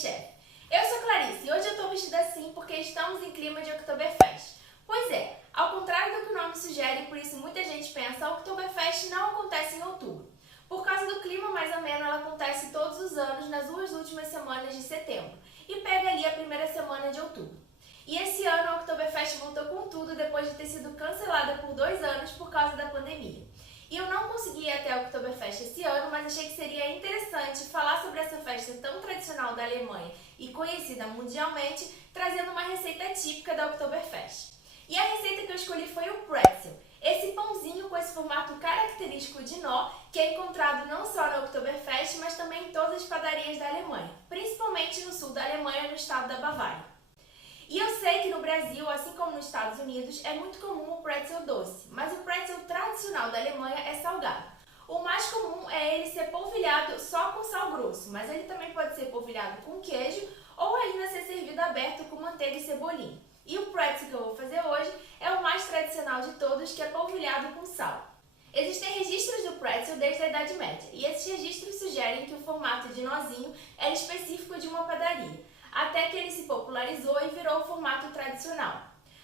Masterchef. Eu sou Clarice e hoje eu tô vestida assim porque estamos em clima de Oktoberfest. Pois é, ao contrário do que o nome sugere, por isso muita gente pensa, a Oktoberfest não acontece em outubro. Por causa do clima mais ameno, ela acontece todos os anos nas duas últimas semanas de setembro e pega ali a primeira semana de outubro. E esse ano a Oktoberfest voltou com tudo depois de ter sido cancelada por 2 anos por causa da pandemia. E eu não consegui ir até a Oktoberfest esse ano, mas achei que seria interessante falar sobre essa festa tão tradicional da Alemanha e conhecida mundialmente, trazendo uma receita típica da Oktoberfest. E a receita que eu escolhi foi o pretzel, esse pãozinho com esse formato característico de nó, que é encontrado não só na Oktoberfest, mas também em todas as padarias da Alemanha, principalmente no sul da Alemanha, no estado da Bavária. E eu sei que no Brasil, assim como nos Estados Unidos, é muito comum o pretzel doce, mas o pretzel tradicional da Alemanha é salgado. O mais comum é ele ser polvilhado só com sal grosso, mas ele também pode ser polvilhado com queijo ou ainda ser servido aberto com manteiga e cebolinha. E o pretzel que eu vou fazer hoje é o mais tradicional de todos, que é polvilhado com sal. Existem registros do pretzel desde a Idade Média, e esses registros sugerem que o formato de nozinho era específico de uma padaria, até que ele se popularizou e virou o formato tradicional.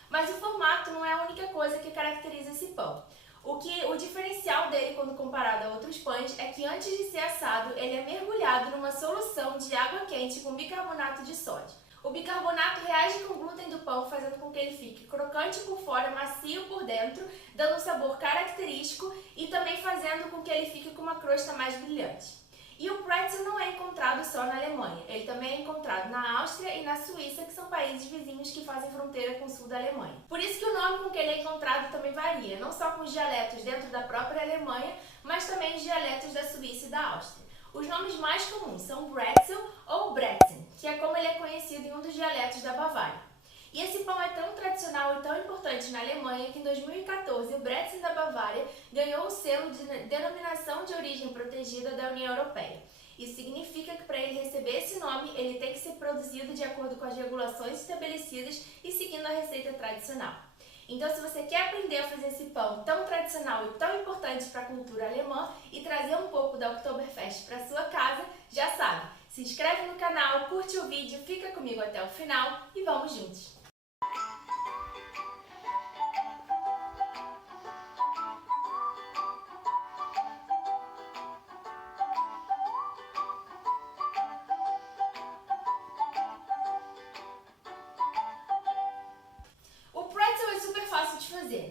Mas o formato não é a única coisa que caracteriza esse pão. O diferencial dele, quando comparado a outros pães, é que antes de ser assado, ele é mergulhado numa solução de água quente com bicarbonato de sódio. O bicarbonato reage com o glúten do pão, fazendo com que ele fique crocante por fora, macio por dentro, dando um sabor característico e também fazendo com que ele fique com uma crosta mais brilhante. E o pretzel não é encontrado só na Alemanha, ele também é encontrado na Áustria e na Suíça, que são países vizinhos que fazem fronteira com o sul da Alemanha. Por isso que o nome com que ele é encontrado também varia, não só com os dialetos dentro da própria Alemanha, mas também os dialetos da Suíça e da Áustria. Os nomes mais comuns são Brezel ou Brezen, que é como ele é conhecido em um dos dialetos da Bavária. E esse pão é tão tradicional e tão importante na Alemanha que em 2014 o Brezen da Bavária ganhou o selo de denominação de origem protegida da União Europeia. Isso significa que para ele receber esse nome, ele tem que ser produzido de acordo com as regulações estabelecidas e seguindo a receita tradicional. Então, se você quer aprender a fazer esse pão tão tradicional e tão importante para a cultura alemã e trazer um pouco da Oktoberfest para sua casa, já sabe, se inscreve no canal, curte o vídeo, fica comigo até o final e vamos juntos!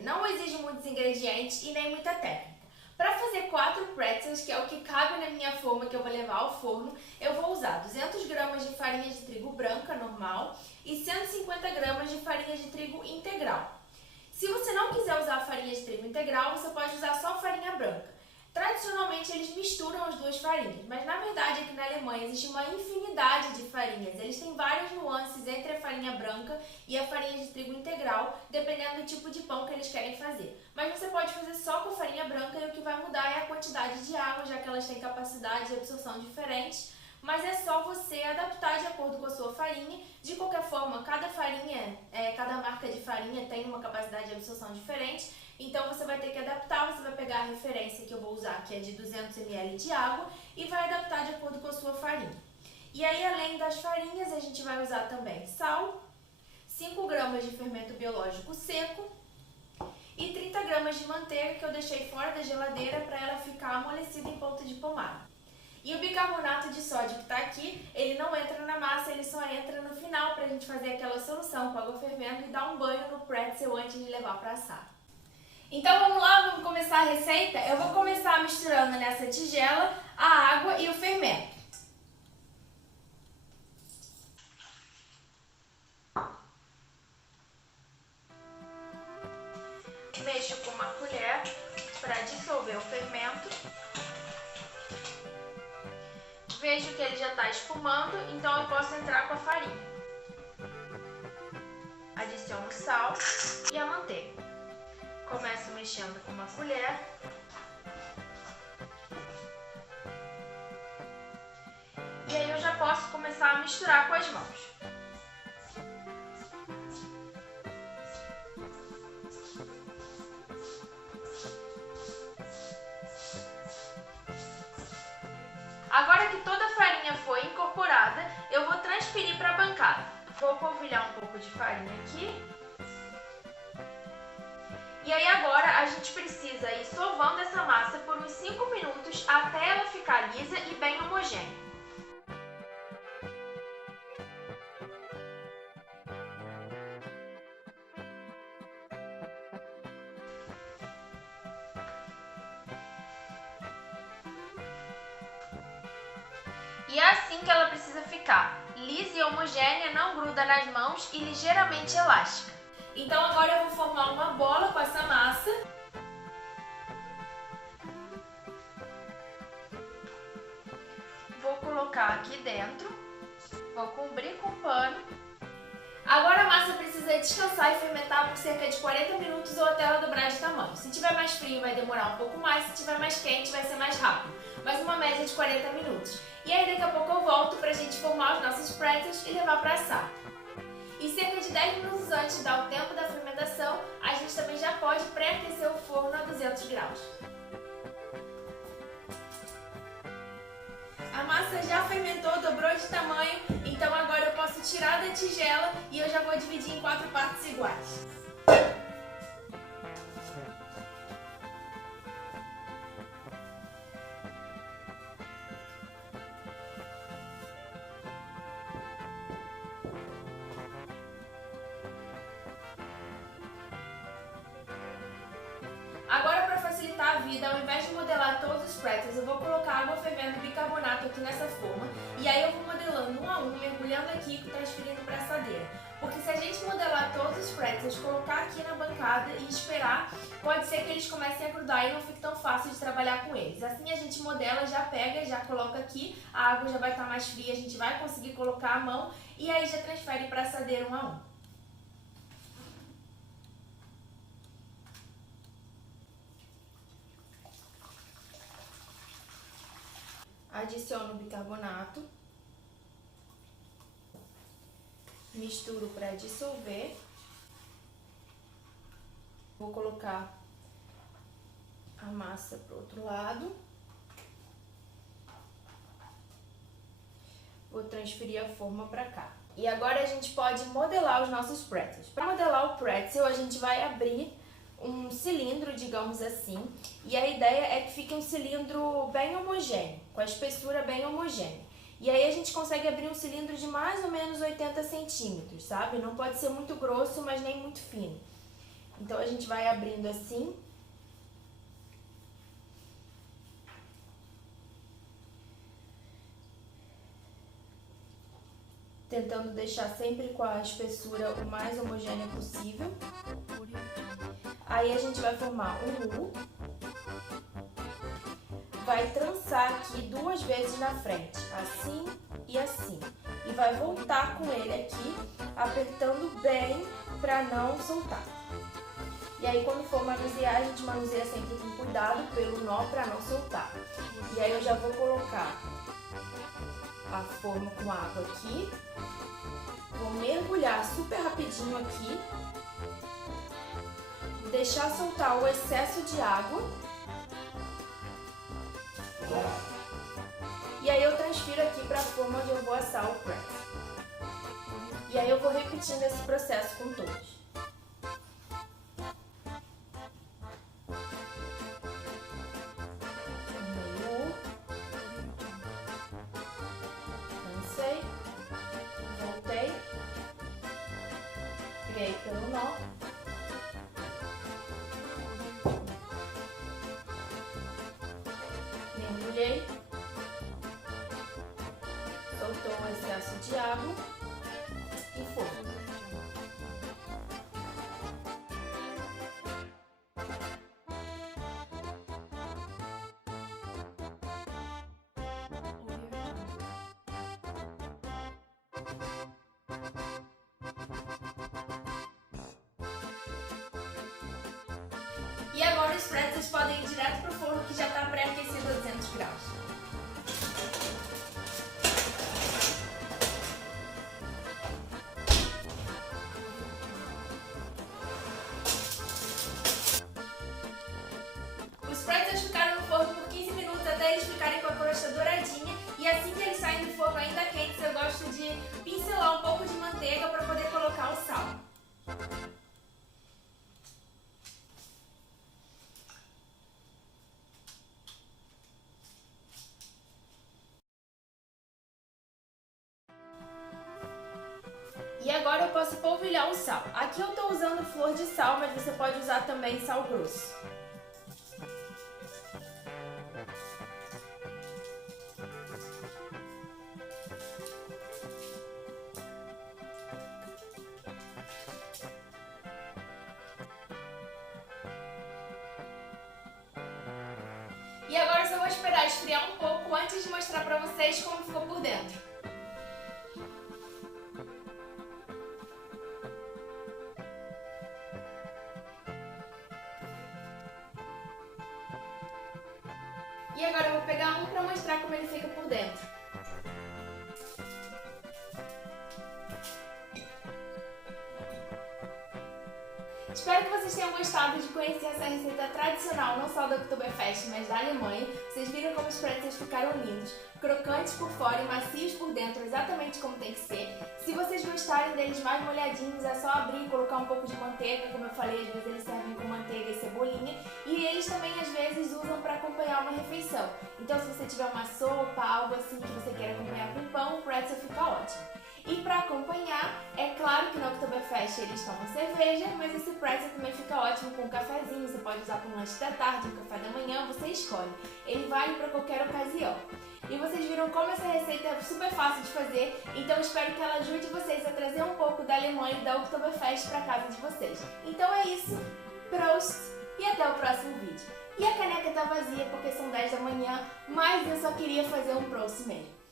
Não exige muitos ingredientes e nem muita técnica. Para fazer 4 pretzels, que é o que cabe na minha forma que eu vou levar ao forno, eu vou usar 200 gramas de farinha de trigo branca normal e 150 gramas de farinha de trigo integral. Se você não quiser usar farinha de trigo integral, você pode usar só farinha branca. Tradicionalmente eles misturam as duas farinhas, mas na verdade aqui na Alemanha existe uma infinidade de farinhas. Eles têm várias nuances entre a farinha branca e a farinha de trigo integral, dependendo do tipo de pão que eles querem fazer. Mas você pode fazer só com farinha branca e o que vai mudar é a quantidade de água, já que elas têm capacidade de absorção diferentes. Mas é só você adaptar de acordo com a sua farinha. De qualquer forma, cada marca de farinha tem uma capacidade de absorção diferente. Então você vai ter que adaptar, você vai pegar a referência que eu vou usar, que é de 200 ml de água, e vai adaptar de acordo com a sua farinha. E aí, além das farinhas, a gente vai usar também sal, 5 gramas de fermento biológico seco e 30 gramas de manteiga que eu deixei fora da geladeira para ela ficar amolecida em ponto de pomada. E o bicarbonato de sódio que está aqui, ele não entra na massa, ele só entra no final para a gente fazer aquela solução com água fervendo e dar um banho no pretzel antes de levar para assar. Então vamos lá, vamos começar a receita? Eu vou começar misturando nessa tigela a água e o fermento. Mexo com uma colher para dissolver o fermento. Vejo que ele já está espumando, então eu posso entrar com a farinha. Adiciono o sal e a manteiga. Começo mexendo com uma colher. E aí eu já posso começar a misturar com as mãos. Agora que toda a farinha farinha foi incorporada, eu vou transferir para a bancada. Vou polvilhar um pouco de farinha aqui. E aí agora a gente precisa ir sovando essa massa por uns 5 minutos até ela ficar lisa e bem homogênea. E é assim que ela precisa ficar, lisa e homogênea, não gruda nas mãos e ligeiramente elástica. Então agora eu vou formar uma bola com essa massa. Vou colocar aqui dentro, vou cobrir com pano. Agora a massa precisa descansar e fermentar por cerca de 40 minutos ou até ela dobrar de tamanho. Se tiver mais frio vai demorar um pouco mais, se tiver mais quente vai ser mais rápido, mas uma média de 40 minutos. E aí daqui a pouco eu volto pra gente formar os nossos pretzels e levar para assar. E cerca de 10 minutos antes de dar o tempo da fermentação, a gente também já pode pré-aquecer o forno a 200 graus. A massa já fermentou, dobrou de tamanho, então agora eu posso tirar da tigela e eu já vou dividir em 4 partes iguais. Agora, para facilitar a vida, ao invés de modelar todos os pretzels, eu vou colocar água fervendo e bicarbonato aqui nessa forma. E aí eu vou modelando um a um, mergulhando aqui e transferindo para a assadeira. Porque se a gente modelar todos os pretzels, colocar aqui na bancada e esperar, pode ser que eles comecem a grudar e não fique tão fácil de trabalhar com eles. Assim a gente modela, já pega, já coloca aqui, a água já vai estar mais fria, a gente vai conseguir colocar a mão e aí já transfere para a assadeira um a um. Adiciono o bicarbonato, misturo para dissolver, vou colocar a massa para o outro lado, vou transferir a forma para cá. E agora a gente pode modelar os nossos pretzels. Para modelar o pretzel, a gente vai abrir um cilindro, digamos assim, e a ideia é que fique um cilindro bem homogêneo, com a espessura bem homogênea. E aí a gente consegue abrir um cilindro de mais ou menos 80 centímetros, sabe? Não pode ser muito grosso, mas nem muito fino. Então a gente vai abrindo assim. Tentando deixar sempre com a espessura o mais homogênea possível. Aí a gente vai formar um U, vai trançar aqui 2 vezes na frente, assim e assim. E vai voltar com ele aqui, apertando bem para não soltar. E aí quando for manusear, a gente manuseia sempre com cuidado pelo nó para não soltar. E aí eu já vou colocar a forma com água aqui, vou mergulhar super rapidinho aqui, deixar soltar o excesso de água. E aí eu transfiro aqui para a forma onde eu vou assar o pretzel. E aí eu vou repetindo esse processo com todos. Lancei, voltei, peguei pelo nó. Mergulhei, soltou o excesso de água e forno. E agora os pretzels podem ir direto para o forno que já está pré-aquecido a 200 graus. Os pretzels ficaram no forno por 15 minutos até eles ficarem com a crosta douradinha e assim que eles saem do forno polvilhar o sal. Aqui eu tô usando flor de sal, mas você pode usar também sal grosso. E agora eu só vou esperar esfriar um pouco antes de mostrar pra vocês como ficou por dentro. E agora eu vou pegar um pra mostrar como ele fica por dentro. Espero que vocês tenham gostado de conhecer essa receita tradicional, não só do Oktoberfest, mas da Alemanha. Vocês viram como os pretzels ficaram lindos, crocantes por fora e macios por dentro, exatamente como tem que ser. Se vocês gostarem deles mais molhadinhos, é só abrir e colocar um pouco de manteiga. Como eu falei, às vezes eles servem com manteiga e cebolinha. E eles também, às vezes, usam para acompanhar uma refeição. Então, se você tiver uma sopa, algo assim que você queira acompanhar com pão, o pretzel fica ótimo. E para acompanhar, é claro que no Oktoberfest eles tomam cerveja, mas esse pretzel também fica ótimo com um cafezinho. Você pode usar para um lanche da tarde, um café da manhã, você escolhe. Ele vale para qualquer ocasião. E vocês viram como essa receita é super fácil de fazer, então espero que ela ajude vocês a trazer um pouco da Alemanha e da Oktoberfest para casa de vocês. Então é isso, Prost e até o próximo vídeo. E a caneca tá vazia porque são 10 da manhã, mas eu só queria fazer um Prost mesmo.